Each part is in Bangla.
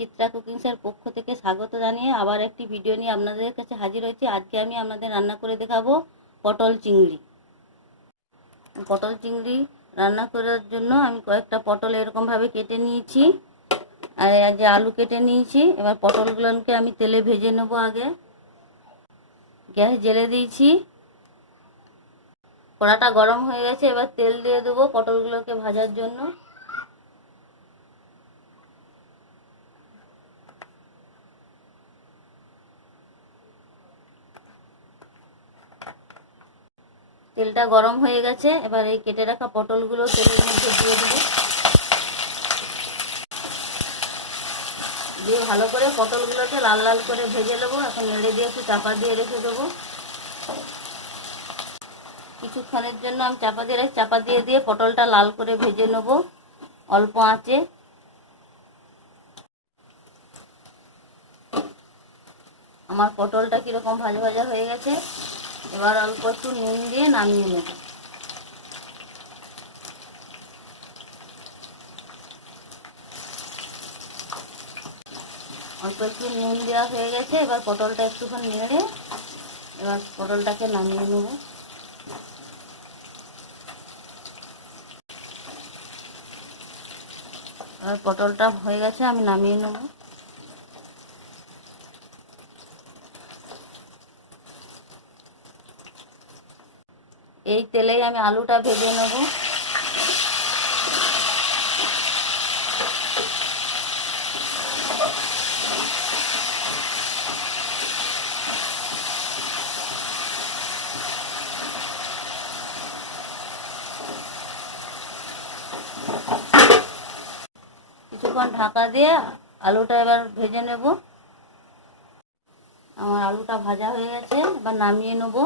চিত্রা কুকিংসের পক্ষ থেকে স্বাগত জানিয়ে আবার একটি ভিডিও নিয়ে আপনাদের কাছে হাজির হয়েছি। আজকে আমি আপনাদের রান্না করে দেখাবো পটল চিংড়ি। পটল চিংড়ি রান্না করার জন্য আমি কয়েকটা পটল এরকমভাবে কেটে নিয়েছি, আর যে আলু কেটে নিয়েছি। এবার পটলগুলোকে আমি তেলে ভেজে নেবো। আগে গ্যাস জ্বেলে দিয়েছি, কড়াটা গরম হয়ে গেছে। এবার তেল দিয়ে দেবো পটলগুলোকে ভাজার জন্য। তেলটা গরম হয়ে গেছে, এবার এই কেটে রাখা পটলগুলো তেলের মধ্যে দিয়ে দেবো। দিয়ে ভালো করে পটলগুলোকে লাল লাল করে ভেজে নেবো। এখন নেড়ে দিয়ে একটু চাপা দিয়ে রেখে দেবো। কিছুক্ষণের জন্য আমি চাপা দিয়ে পটলটা লাল করে ভেজে নেবো অল্প আঁচে। আমার পটলটা কীরকম ভাজা ভাজা হয়ে গেছে। এবার অল্প একটু নুন দিয়ে নামিয়ে নেব। অল্প একটু নুন দেওয়া হয়ে গেছে। এবার পটলটা একটুখানি নেড়ে এবার পটলটাকে নামিয়ে নেব। এবার পটলটা হয়ে গেছে, আমি নামিয়ে নেব। এই তেলেই আমি আলুটা ভেজে নেব। কিছুক্ষণ ঢাকা দিয়ে আলুটা এবার ভেজে নেব। আমার আলুটা ভাজা হয়ে গেছে, এবার নামিয়ে নেব।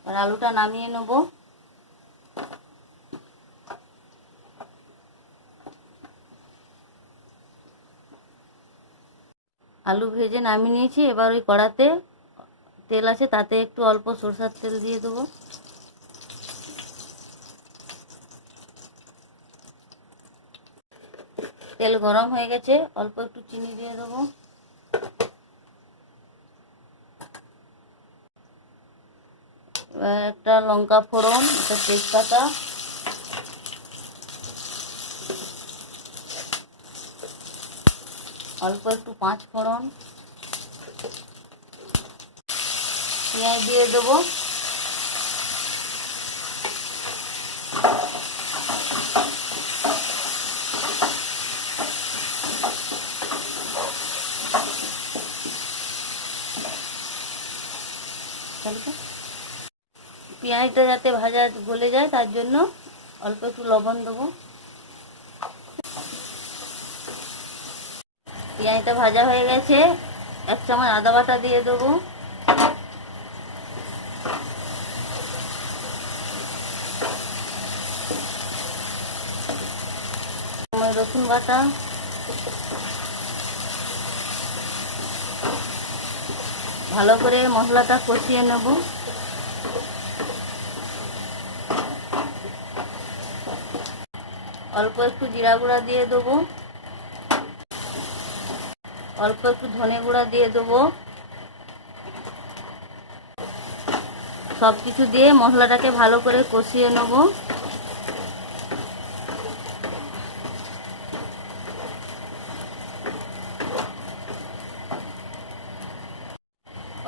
এবার আলুটা নামিয়ে নেব। আলু ভেজে নামিয়ে নিয়েছি। এবার ওই কড়াতে তেল আছে, তাতে একটু অল্প সরষের তেল দিয়ে দেবো। তেল গরম হয়ে গেছে, অল্প একটু চিনি দিয়ে দেবো। এবার একটা লঙ্কা ফোড়ন, একটা তেজপাতা, অল্প একটু পাঁচ ফোড়ন, পেঁয়াজ দিয়ে দেবো। পেঁয়াজটা যাতে ভাজা গলে যায় তার জন্য অল্প একটু লবণ দেবো। পেঁয়াজটা ভাজা হয়ে গেছে, এক চামচ আদা বাটা দিয়ে দেবো। রসুন বাটা, ভালো করে মশলাটা কষিয়ে নেব। অল্প একটু জিরা গুঁড়া দিয়ে দেবো, অল্প একটু ধনে গুঁড়া দিয়ে দেবো। সব কিছু দিয়ে মশলাটাকে ভালো করে কষিয়ে নেব।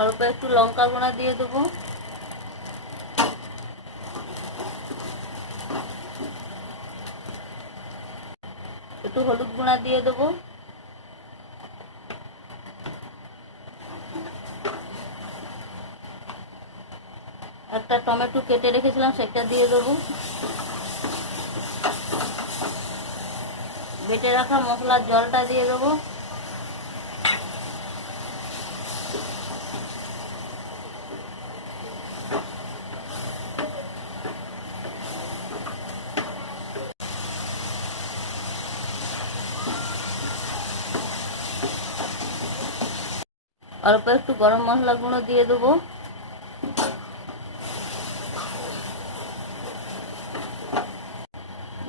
অল্প একটু লঙ্কা গুঁড়া দিয়ে দেবো। একটু হলুদ গুঁড়া দিয়ে দেবো। একটা টমেটো কেটে রেখেছিলাম, সেটা দিয়ে দেবো। বেটে রাখা মশলার জলটা দিয়ে দেবো। অল্প একটু গরম মশলা গুঁড়ো দিয়ে দেবো।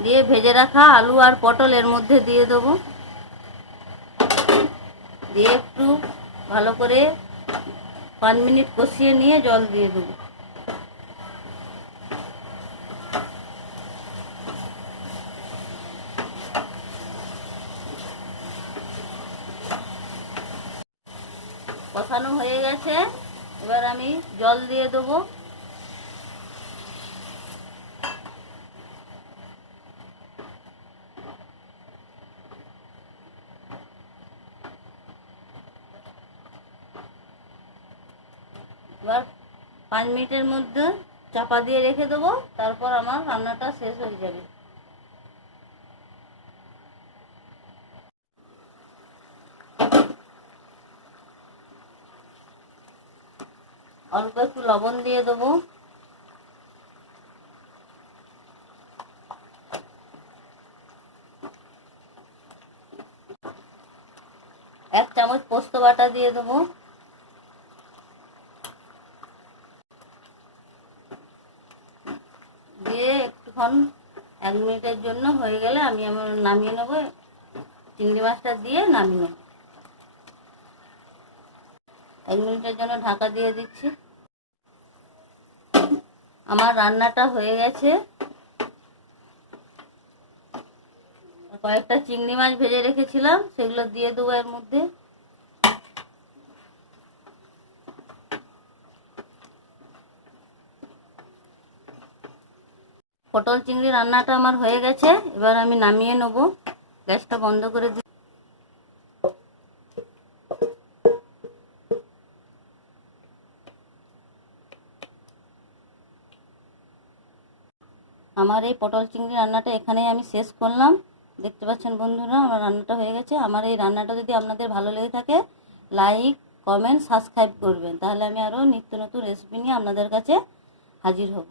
দিয়ে ভেজে রাখা আলু আর পটল এর মধ্যে দিয়ে দেবো। দিয়ে একটু ভালো করে 5 মিনিট কষিয়ে নিয়ে জল দিয়ে দেবো। কষানো হয়ে গেছে, এবার আমি জল দিয়ে দেবো। এবার 5 মিনিটের মধ্যে চাপা দিয়ে রেখে দেবো, তারপর আমার রান্নাটা শেষ হয়ে যাবে। অল্প একটু লবণ দিয়ে দেবো। 1 চামচ পোস্ত বাটা দিয়ে দেবো। দিয়ে একটুক্ষণ 1 মিনিটের জন্য হয়ে গেলে আমি আমার নামিয়ে নেবো। চিংড়ি মাছটা দিয়ে নামিয়ে নেব। 1 মিনিটের জন্য ঢাকা দিয়ে দিচ্ছি। আমার রান্নাটা হয়ে গেছে। কয়েকটা চিংড়ি মাছ ভেজে রেখেছিলাম, সেগুলো দিয়ে দেবো এর মধ্যে। পটল চিংড়ি রান্নাটা আমার হয়ে গেছে, এবার আমি নামিয়ে নেব। গ্যাসটা বন্ধ করে দিই। আমার এই পটল চিংড়ি রান্নাটা এখানেই আমি শেষ করলাম। দেখতে পাচ্ছেন বন্ধুরা, আমার রান্নাটা হয়ে গেছে। আমার এই রান্নাটা যদি আপনাদের ভালো লেগে থাকে, লাইক, কমেন্ট, সাবস্ক্রাইব করবেন, তাহলে আমি আরও নিত্য নতুন রেসিপি নিয়ে আপনাদের কাছে হাজির হব।